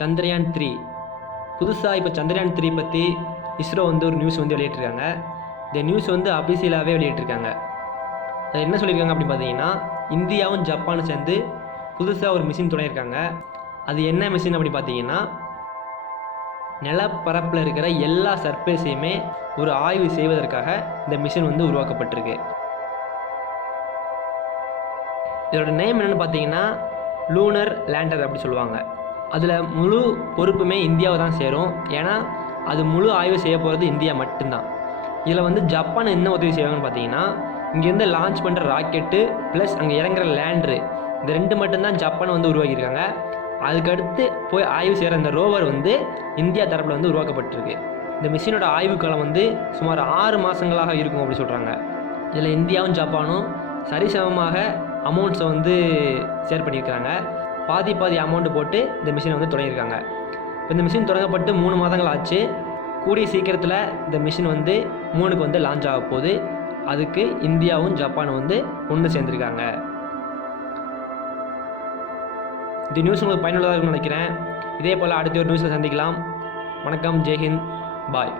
சந்திரயான் 3 புதுசாக இப்போ சந்திரயான் 3 பற்றி இஸ்ரோ ஒரு நியூஸ் வெளியிட்டிருக்காங்க. இந்த நியூஸ் அஃபிஷியலாகவே வெளியிட்டிருக்காங்க. அது என்ன சொல்லியிருக்காங்க அப்படின்னு பார்த்தீங்கன்னா, இந்தியாவும் ஜப்பானும் சேர்ந்து புதுசாக ஒரு மிஷின் தொடங்கியிருக்காங்க. அது என்ன மிஷின் அப்படின்னு பார்த்தீங்கன்னா, நிலப்பரப்பில் இருக்கிற எல்லா சர்ஃபேஸையுமே ஒரு ஆய்வு செய்வதற்காக இந்த மிஷின் உருவாக்கப்பட்டிருக்கு. இதோட நேம் என்னென்னு பார்த்தீங்கன்னா லூனர் லேண்டர் அப்படி சொல்லுவாங்க. அதில் முழு பொறுப்புமே இந்தியாவை தான் சேரும். ஏன்னா அது முழு ஆய்வு செய்ய போகிறது இந்தியா மட்டும்தான். இதில் ஜப்பான் என்ன உதவி செய்வாங்கன்னு பார்த்தீங்கன்னா, இங்கேருந்து லான்ச் பண்ணுற ராக்கெட்டு ப்ளஸ் அங்கே இறங்குற லேண்டரு, இந்த ரெண்டு மட்டும்தான் ஜப்பான் உருவாக்கியிருக்காங்க. அதுக்கடுத்து போய் ஆய்வு செய்கிற இந்த ரோவர் இந்தியா தரப்பில் உருவாக்கப்பட்டிருக்கு. இந்த மிஷினோட ஆய்வு காலம் சுமார் 6 மாதங்களாக இருக்கும் அப்படி சொல்கிறாங்க. இதில் இந்தியாவும் ஜப்பானும் சரிசமமாக அமௌண்ட்ஸை ஷேர் பண்ணியிருக்கிறாங்க. பாதி அமௌண்ட்டு போட்டு இந்த மிஷினை தொடங்கியிருக்காங்க. இப்போ இந்த மிஷின் தொடங்கப்பட்டு 3 மாதங்கள் ஆச்சு. கூடிய சீக்கிரத்தில் இந்த மிஷின் மூணுக்கு லான்ச் ஆக போகுது. அதுக்கு இந்தியாவும் ஜப்பானும் ஒன்று சேர்ந்துருக்காங்க. இந்த நியூஸ் உங்களுக்கு பயனுள்ளதாக இருக்கும்னு நினைக்கிறேன். இதே போல் அடுத்த ஒரு நியூஸில் சந்திக்கலாம். வணக்கம், ஜெய்ஹிந்த், பாய்.